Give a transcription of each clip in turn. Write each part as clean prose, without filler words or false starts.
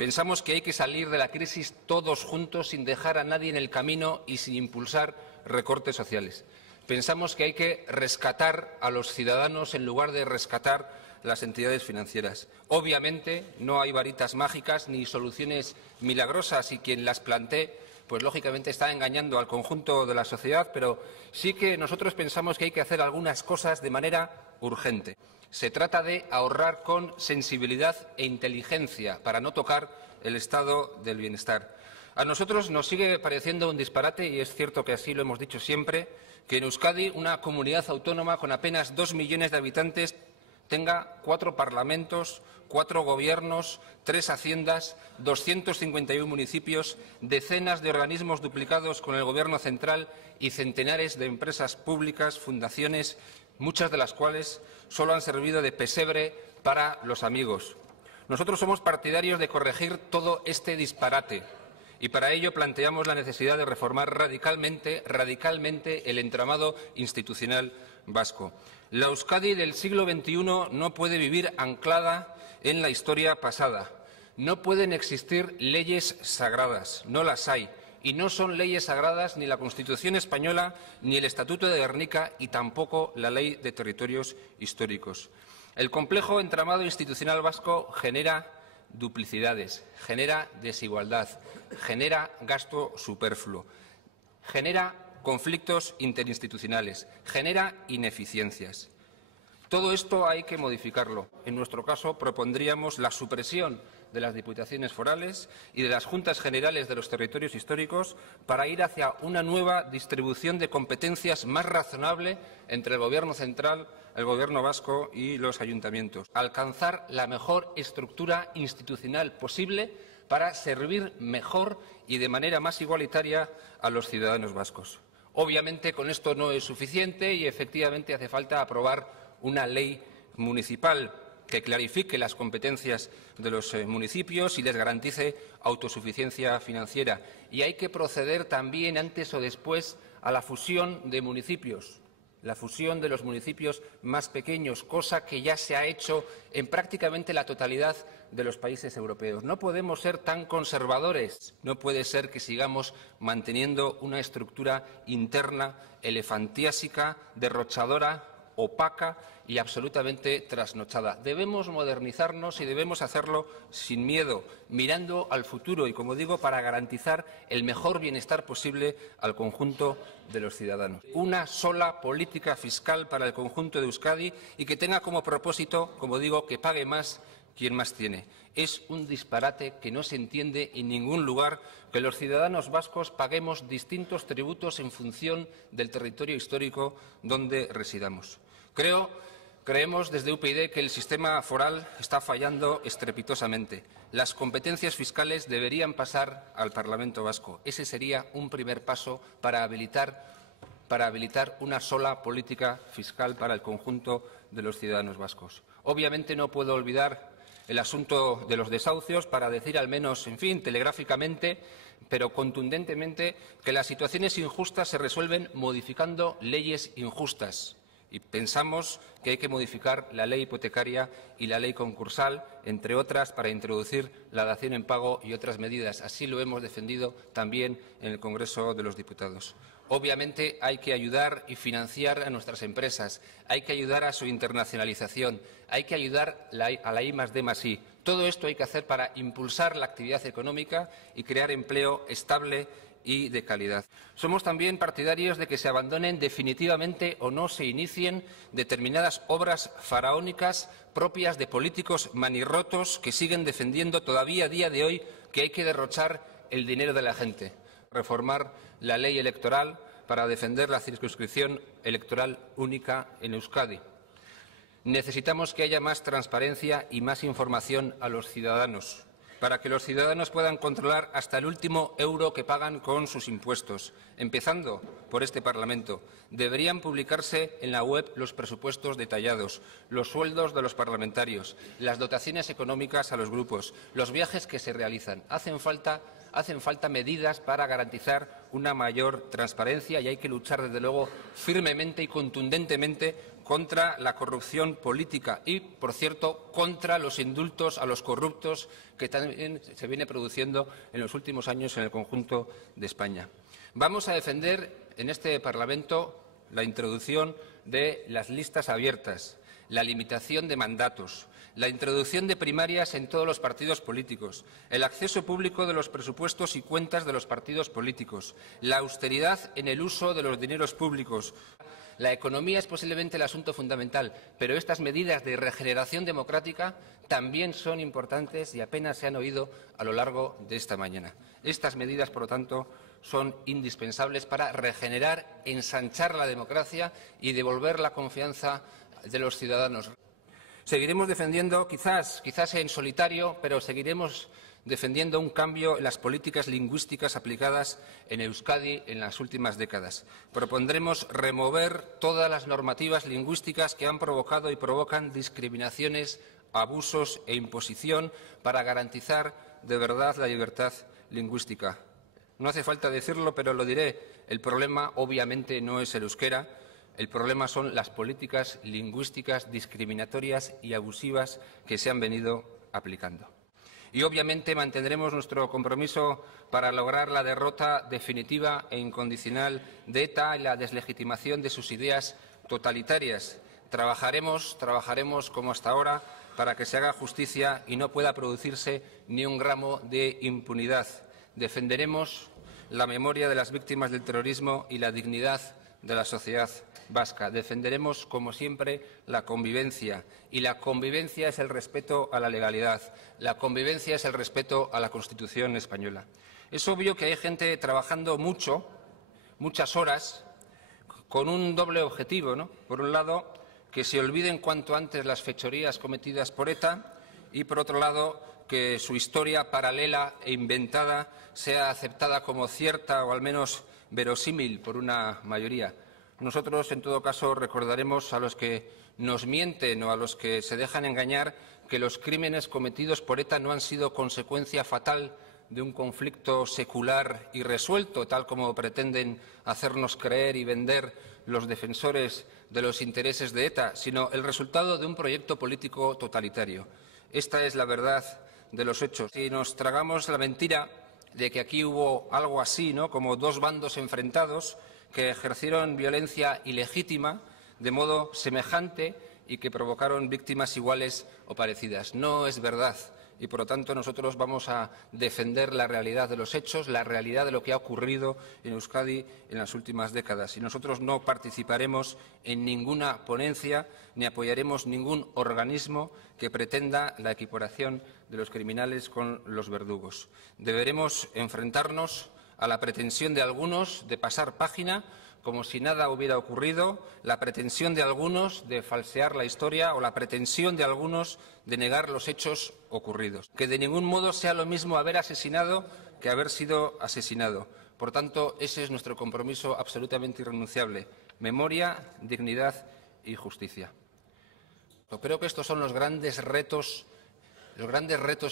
Pensamos que hay que salir de la crisis todos juntos, sin dejar a nadie en el camino y sin impulsar recortes sociales. Pensamos que hay que rescatar a los ciudadanos en lugar de rescatar las entidades financieras. Obviamente, no hay varitas mágicas ni soluciones milagrosas, y quien las plantee, pues lógicamente está engañando al conjunto de la sociedad, pero sí que nosotros pensamos que hay que hacer algunas cosas de manera urgente. Se trata de ahorrar con sensibilidad e inteligencia para no tocar el estado del bienestar. A nosotros nos sigue pareciendo un disparate, y es cierto que así lo hemos dicho siempre, que en Euskadi, una comunidad autónoma con apenas 2 millones de habitantes, tenga 4 parlamentos, 4 gobiernos, 3 haciendas, 251 municipios, decenas de organismos duplicados con el Gobierno central y centenares de empresas públicas, fundaciones, muchas de las cuales solo han servido de pesebre para los amigos. Nosotros somos partidarios de corregir todo este disparate, y para ello planteamos la necesidad de reformar radicalmente el entramado institucional vasco. La Euskadi del siglo XXI no puede vivir anclada en la historia pasada. No pueden existir leyes sagradas, no las hay. Y no son leyes sagradas ni la Constitución española, ni el Estatuto de Gernika, y tampoco la Ley de Territorios Históricos. El complejo entramado institucional vasco genera duplicidades, genera desigualdad, genera gasto superfluo, genera conflictos interinstitucionales, genera ineficiencias. Todo esto hay que modificarlo. En nuestro caso, propondríamos la supresión de las diputaciones forales y de las juntas generales de los territorios históricos para ir hacia una nueva distribución de competencias más razonable entre el Gobierno central, el Gobierno vasco y los ayuntamientos. Alcanzar la mejor estructura institucional posible para servir mejor y de manera más igualitaria a los ciudadanos vascos. Obviamente, con esto no es suficiente y, efectivamente, hace falta aprobar una ley municipal que clarifique las competencias de los municipios y les garantice autosuficiencia financiera. Y hay que proceder también, antes o después, a la fusión de municipios, la fusión de los municipios más pequeños, cosa que ya se ha hecho en prácticamente la totalidad de los países europeos. No podemos ser tan conservadores, no puede ser que sigamos manteniendo una estructura interna elefantiásica, derrochadora, opaca y absolutamente trasnochada. Debemos modernizarnos y debemos hacerlo sin miedo, mirando al futuro y, como digo, para garantizar el mejor bienestar posible al conjunto de los ciudadanos. Una sola política fiscal para el conjunto de Euskadi y que tenga como propósito, como digo, que pague más quien más tiene. Es un disparate que no se entiende en ningún lugar que los ciudadanos vascos paguemos distintos tributos en función del territorio histórico donde residamos. Creemos desde UPyD que el sistema foral está fallando estrepitosamente. Las competencias fiscales deberían pasar al Parlamento vasco. Ese sería un primer paso para habilitar una sola política fiscal para el conjunto de los ciudadanos vascos. Obviamente no puedo olvidar el asunto de los desahucios para decir, al menos, en fin, telegráficamente, pero contundentemente, que las situaciones injustas se resuelven modificando leyes injustas. Y pensamos que hay que modificar la ley hipotecaria y la ley concursal, entre otras, para introducir la dación en pago y otras medidas. Así lo hemos defendido también en el Congreso de los Diputados. Obviamente hay que ayudar y financiar a nuestras empresas, hay que ayudar a su internacionalización, hay que ayudar a la I+D+I. Todo esto hay que hacer para impulsar la actividad económica y crear empleo estable y de calidad. Somos también partidarios de que se abandonen definitivamente o no se inicien determinadas obras faraónicas propias de políticos manirrotos que siguen defendiendo todavía a día de hoy que hay que derrochar el dinero de la gente. Reformar la ley electoral para defender la circunscripción electoral única en Euskadi. Necesitamos que haya más transparencia y más información a los ciudadanos, para que los ciudadanos puedan controlar hasta el último euro que pagan con sus impuestos, empezando por este Parlamento. Deberían publicarse en la web los presupuestos detallados, los sueldos de los parlamentarios, las dotaciones económicas a los grupos, los viajes que se realizan. Hacen falta medidas para garantizar una mayor transparencia y hay que luchar, desde luego, firmemente y contundentemente contra la corrupción política y, por cierto, contra los indultos a los corruptos que también se viene produciendo en los últimos años en el conjunto de España. Vamos a defender en este Parlamento la introducción de las listas abiertas, la limitación de mandatos, la introducción de primarias en todos los partidos políticos, el acceso público de los presupuestos y cuentas de los partidos políticos, la austeridad en el uso de los dineros públicos. La economía es posiblemente el asunto fundamental, pero estas medidas de regeneración democrática también son importantes y apenas se han oído a lo largo de esta mañana. Estas medidas, por lo tanto, son indispensables para regenerar, ensanchar la democracia y devolver la confianza de los ciudadanos. Seguiremos defendiendo, quizás en solitario, pero seguiremos defendiendo un cambio en las políticas lingüísticas aplicadas en Euskadi en las últimas décadas. Propondremos remover todas las normativas lingüísticas que han provocado y provocan discriminaciones, abusos e imposición para garantizar de verdad la libertad lingüística. No hace falta decirlo, pero lo diré. El problema, obviamente, no es el euskera. El problema son las políticas lingüísticas discriminatorias y abusivas que se han venido aplicando. Y, obviamente, mantendremos nuestro compromiso para lograr la derrota definitiva e incondicional de ETA y la deslegitimación de sus ideas totalitarias. Trabajaremos como hasta ahora para que se haga justicia y no pueda producirse ni un gramo de impunidad. Defenderemos la memoria de las víctimas del terrorismo y la dignidad de la sociedad vasca. Defenderemos, como siempre, la convivencia. Y la convivencia es el respeto a la legalidad. La convivencia es el respeto a la Constitución española. Es obvio que hay gente trabajando muchas horas, con un doble objetivo, ¿no? Por un lado, que se olviden cuanto antes las fechorías cometidas por ETA y, por otro lado, que su historia paralela e inventada sea aceptada como cierta o al menos verosímil por una mayoría. Nosotros, en todo caso, recordaremos a los que nos mienten o a los que se dejan engañar que los crímenes cometidos por ETA no han sido consecuencia fatal de un conflicto secular y resuelto, tal como pretenden hacernos creer y vender los defensores de los intereses de ETA, sino el resultado de un proyecto político totalitario. Esta es la verdad de los hechos. Si nos tragamos la mentira de que aquí hubo algo así, ¿no?, como dos bandos enfrentados que ejercieron violencia ilegítima de modo semejante y que provocaron víctimas iguales o parecidas. No es verdad. Y, por lo tanto, nosotros vamos a defender la realidad de los hechos, la realidad de lo que ha ocurrido en Euskadi en las últimas décadas. Y nosotros no participaremos en ninguna ponencia ni apoyaremos ningún organismo que pretenda la equiparación de los criminales con los verdugos. Deberemos enfrentarnos a la pretensión de algunos de pasar página como si nada hubiera ocurrido, la pretensión de algunos de falsear la historia o la pretensión de algunos de negar los hechos ocurridos. Que de ningún modo sea lo mismo haber asesinado que haber sido asesinado. Por tanto, ese es nuestro compromiso absolutamente irrenunciable. Memoria, dignidad y justicia. Creo que estos son los grandes retos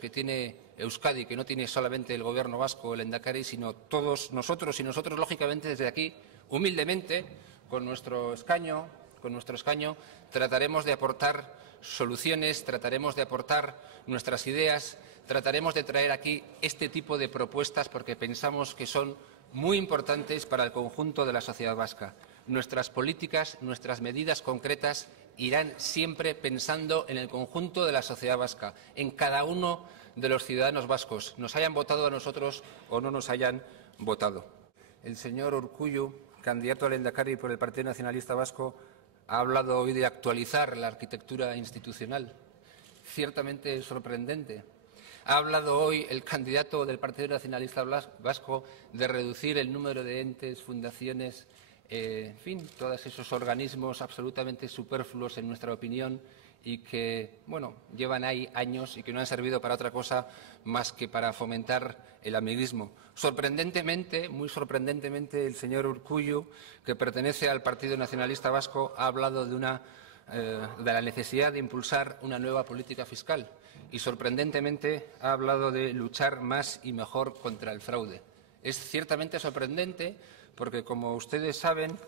que tiene Euskadi, que no tiene solamente el Gobierno vasco o el Lehendakari, sino todos nosotros y nosotros, lógicamente, desde aquí, humildemente, con nuestro escaño, trataremos de aportar soluciones, trataremos de aportar nuestras ideas, trataremos de traer aquí este tipo de propuestas porque pensamos que son muy importantes para el conjunto de la sociedad vasca. Nuestras políticas, nuestras medidas concretas irán siempre pensando en el conjunto de la sociedad vasca, en cada uno de los ciudadanos vascos, nos hayan votado a nosotros o no nos hayan votado. El señor Urkullu, candidato al Lehendakari por el Partido Nacionalista Vasco, ha hablado hoy de actualizar la arquitectura institucional. Ciertamente sorprendente. Ha hablado hoy el candidato del Partido Nacionalista Vasco de reducir el número de entes, fundaciones, en fin, todos esos organismos absolutamente superfluos en nuestra opinión y que, bueno, llevan ahí años y que no han servido para otra cosa más que para fomentar el amiguismo. Sorprendentemente, muy sorprendentemente, el señor Urkullu, que pertenece al Partido Nacionalista Vasco, ha hablado de la necesidad de impulsar una nueva política fiscal y, sorprendentemente, ha hablado de luchar más y mejor contra el fraude. Es ciertamente sorprendente porque, como ustedes saben,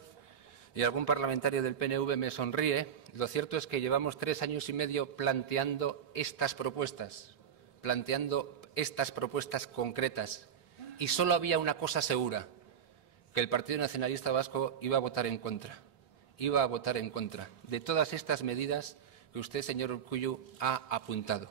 y algún parlamentario del PNV me sonríe, lo cierto es que llevamos 3 años y medio planteando estas propuestas concretas, y solo había una cosa segura, que el Partido Nacionalista Vasco iba a votar en contra de todas estas medidas que usted, señor Urkullu, ha apuntado.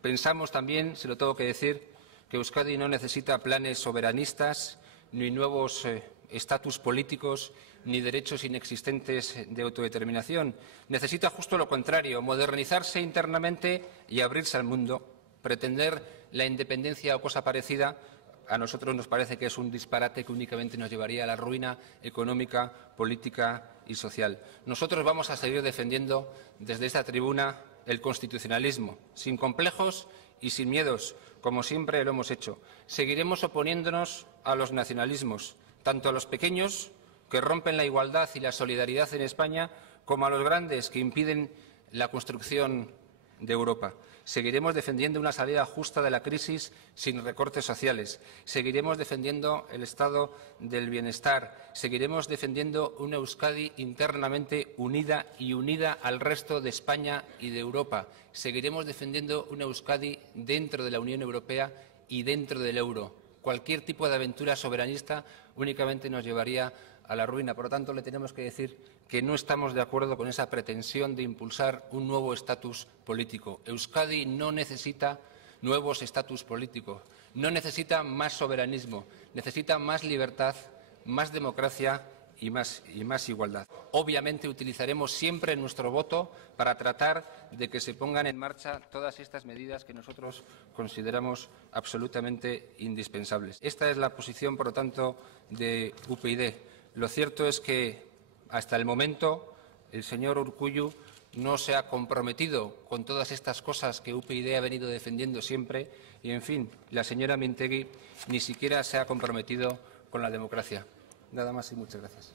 Pensamos también, se lo tengo que decir, que Euskadi no necesita planes soberanistas, ni nuevos estatus políticos, ni derechos inexistentes de autodeterminación. Necesita justo lo contrario, modernizarse internamente y abrirse al mundo. Pretender la independencia o cosa parecida a nosotros nos parece que es un disparate que únicamente nos llevaría a la ruina económica, política y social. Nosotros vamos a seguir defendiendo desde esta tribuna el constitucionalismo, sin complejos y sin miedos, como siempre lo hemos hecho. Seguiremos oponiéndonos a los nacionalismos, tanto a los pequeños, que rompen la igualdad y la solidaridad en España, como a los grandes, que impiden la construcción de Europa. Seguiremos defendiendo una salida justa de la crisis sin recortes sociales. Seguiremos defendiendo el estado del bienestar. Seguiremos defendiendo una Euskadi internamente unida y unida al resto de España y de Europa. Seguiremos defendiendo una Euskadi dentro de la Unión Europea y dentro del euro. Cualquier tipo de aventura soberanista únicamente nos llevaría a la ruina. Por lo tanto, le tenemos que decir que no estamos de acuerdo con esa pretensión de impulsar un nuevo estatus político. Euskadi no necesita nuevos estatus políticos, no necesita más soberanismo, necesita más libertad, más democracia y más igualdad. Obviamente utilizaremos siempre nuestro voto para tratar de que se pongan en marcha todas estas medidas que nosotros consideramos absolutamente indispensables. Esta es la posición, por lo tanto, de UPyD. Lo cierto es que, hasta el momento, el señor Urkullu no se ha comprometido con todas estas cosas que UPyD ha venido defendiendo siempre y, en fin, la señora Mintegi ni siquiera se ha comprometido con la democracia. Nada más y muchas gracias.